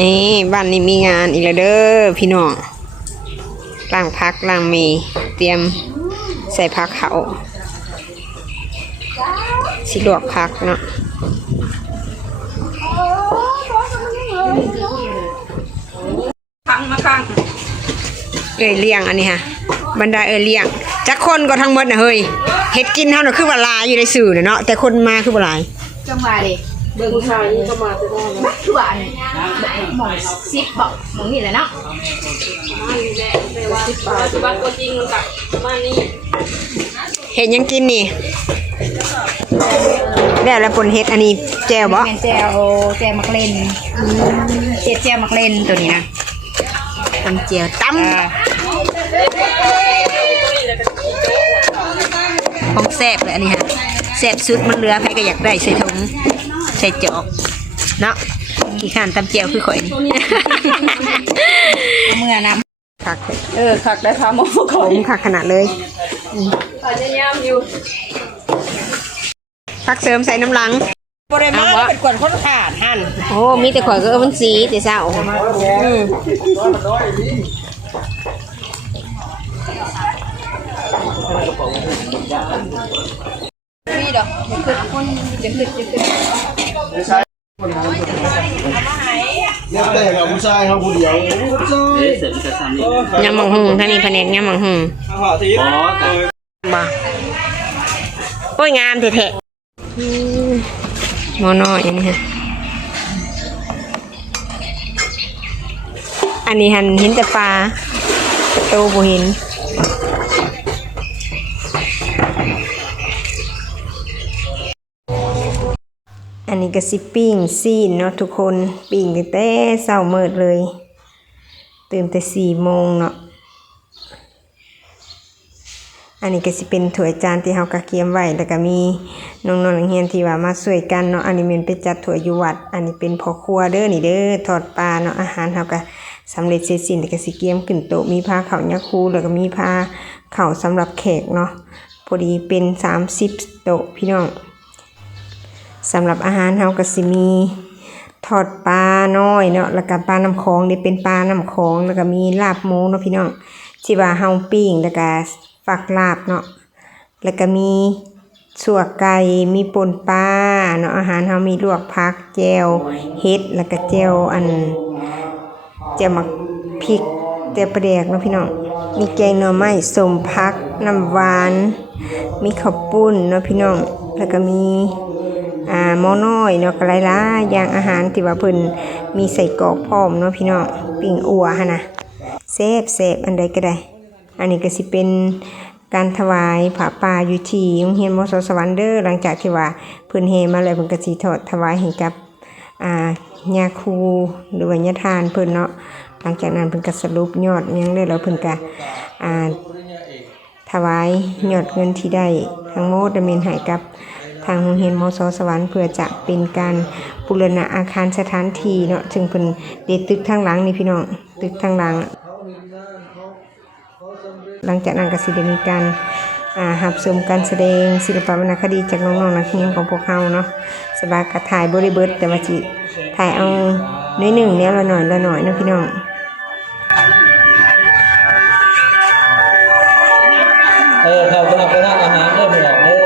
นี่บ้านนี้มีงานอีกแล้วเด้อพี่น้องล้างพักล้างมีเตรียมใส่พักเขาสิลวกพักเนาะพังมาพังเลี้ยงอันนี้ฮะบรรดาเลี้ยงจักคนก็ทั้งหมดนะเฮ้ยเฮ็ดกินเท่าน่ะคือว่าลายอยู่ในสื่อเนาะแต่คนมาคือว่าลายจังหวะดิเบิ่งผู้ชายนี่ก็มาแต่ว่านะคือว่าเนี่ยหมองซิปบอกหมองนี่แหละเนาะนี่แหละแต่ว่าปัจจุบันก็จริงมันกับบ้านนี้เห็ดยังกินนี่แล้วผลเห็ดอันนี้แจ่วบ่แจ่วมักเล่นแจ่วมักเล่นตัวนี้นะตำแจ่วตำของแซ่บเลยอันนี้ฮะแซ่บสุดมันเหลือใครก็อยากได้ใส่ถุงใส่จอกเนาะกี่ขันตำแจ่วคือข่อยนี่เมื่อนะคักคักได้ค่ะหมอผมคักขนาดเลยจะย่ำอยู่พักเสริมใส่น้ำลังบริมาเป็นกวนคนขาดหั่นโอ้มีแต่ข่อยก็มันสีแต่เศร้านี่ดอกคือคนจะขึ้นเนี่ยแต่กับผู้ชายเขาผู้เดียวยำมังหุงท่านี้แผนกยำมังหุงบ่โอ้ยงามเถะหม้อน้อยอันนี้ฮะอันนี้หันเห็นแต่ปลาโตบ่เห็นอันนี้ก็สิปิ้งซีนเนาะทุกคนปิ้งตั้งแต่เช้ามืดเลยตื่นแต่4 โมงเนาะอันนี้ก็สิเป็นถ้วยจานที่เฮากะเกียมไว้แล้วก็มีน้องๆนักเรียนที่ว่ามาช่วยกันเนาะอันนี้เป็นไปจัดถ้วยอยู่วัดอันนี้เป็นพ่อครัวเด้อนี่เด้อทอดปลาเนาะอาหารเฮาก็สำเร็จเสร็จสิ้นแล้วก็สิเกียมขึ้นโต๊ะมีผ้าข้าวยาคูแล้วก็มีผ้าข้าวสำหรับแขกเนาะพอดีเป็น30 โต๊ะพี่น้องสำหรับอาหารเฮาก็สิมีทอดปลาน้อยเนาะแล้วก็ปลาน้ำคองนี่เป็นปลาน้ำคองแล้วก็มีลาบหมูเนาะพี่น้องที่ว่าเฮาปิ้งแล้วก็ฝักลาบเนาะแล้วก็มีสัวไก่มีป่นปลาเนาะอาหารเฮามีลวกผักแจ่วเห็ดแล้วก็แจ่วแจ่วมักพริกแจ่วปลาแดกเนาะพี่น้องมีแกงหน่อไม้ส้มผักน้ำหวานมีข้าวปุ้นเนาะพี่น้องแล้วก็มีหม้อน้อยเนาะก็หลายๆอย่างอาหารที่ว่าเพิ่นมีใส่กรอกพร้อมเนาะพี่น้องปิ้งอั่วหั่นน่ะแซ่บอันใดก็ได้อันนี้ก็สิเป็นการถวายผ้าป่าอยู่ที่โรงเรียนมส.สวรรค์เด้อหลังจากที่ว่าเพิ่นเฮมาแล้วเพิ่นก็สิทอดถวายให้กับญาครูหรือว่าญาทานเพิ่นเนาะหลังจากนั้นเพิ่นก็สรุปยอดหยังได้แล้วเพิ่นก็ถวายยอดเงินที่ได้ทั้งหมดดำเนินให้กับทางโรงเรียนมส.สวรรค์เพื่อจะเป็นการบูรณะอาคารสถานที่เนาะซึ่งเพิ่นได้ตึกทางหลังนี่พี่น้องตึกทางหลังหลังจากนั้นก็สิได้มีการรับชมการแสดงศิลปวรรณคดีจากน้องๆนักเรียนของพวกเราเนาะสบายกระถ่ายบริเบิดแต่ว่าสิถ่ายเอาน้อยหนึ่งแล้วละหน่อยเนาะพี่น้องเขากำลังไปทำอาหารเริ่มหลอกเลย